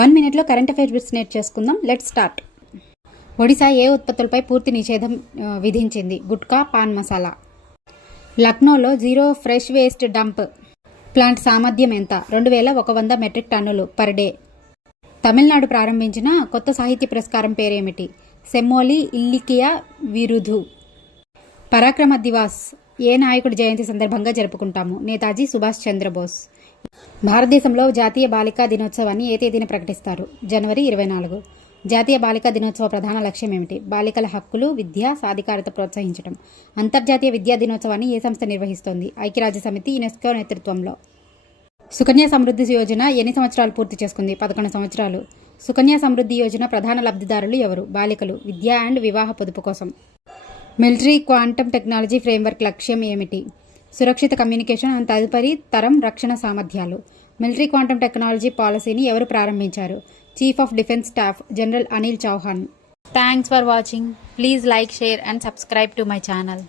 1 మినిట్లో current affairs bits నేర్చేసుకుందాం. Let's start. Odisha ఏ ఉత్పత్తులపై పూర్తి నిషేధం విధించింది? గుట్కా, పాన్ మసాలా. లక్నోలో zero fresh waste dump plant సామర్థ్యం ఎంత? 2100 మెట్రిక్ టన్నులు పర్ డే. తమిళనాడు ప్రారంభించిన కొత్త సాహిత్య పురస్కారం పేరేమిటి? సెమ్మోలి ఇల్లికియా విరుధు. పరాక్రమ దివాస్ ఏ నాయకుడి జయంతి సందర్భంగా జరుపుకుంటాము? నేతాజీ సుభాష్ చంద్రబోస్. భారతదేశంలో జాతీయ బాలికా దినోత్సవాన్ని ఏ తేదీన ప్రకటిస్తారు? జనవరి 24. జాతీయ బాలికా దినోత్సవ ప్రధాన లక్ష్యం ఏమిటి? బాలికల హక్కులు, విద్య, సాధికారత ప్రోత్సహించడం. అంతర్జాతీయ విద్యా దినోత్సవాన్ని ఏ సంస్థ నిర్వహిస్తోంది? ఐక్యరాజ్య సమితి, యునెస్కో నేతృత్వంలో. సుకన్య సమృద్ధి యోజన ఎన్ని సంవత్సరాలు పూర్తి చేసుకుంది? 11 సంవత్సరాలు. సుకన్య సమృద్ధి యోజన ప్రధాన లబ్ధిదారులు ఎవరు? బాలికలు. విద్య అండ్ వివాహ పొదుపు కోసం. మిలిటరీ క్వాంటమ్ టెక్నాలజీ ఫ్రేమ్వర్క్ లక్ష్యం ఏమిటి? సురక్షిత కమ్యూనికేషన్ అండ్ తదుపరి తరం రక్షణ సామర్థ్యాలు. మిలిటరీ క్వాంటమ్ టెక్నాలజీ పాలసీని ఎవరు ప్రారంభించారు? Chief of defence staff general Anil Chauhan. Thanks for watching. Please like, share and subscribe to my channel.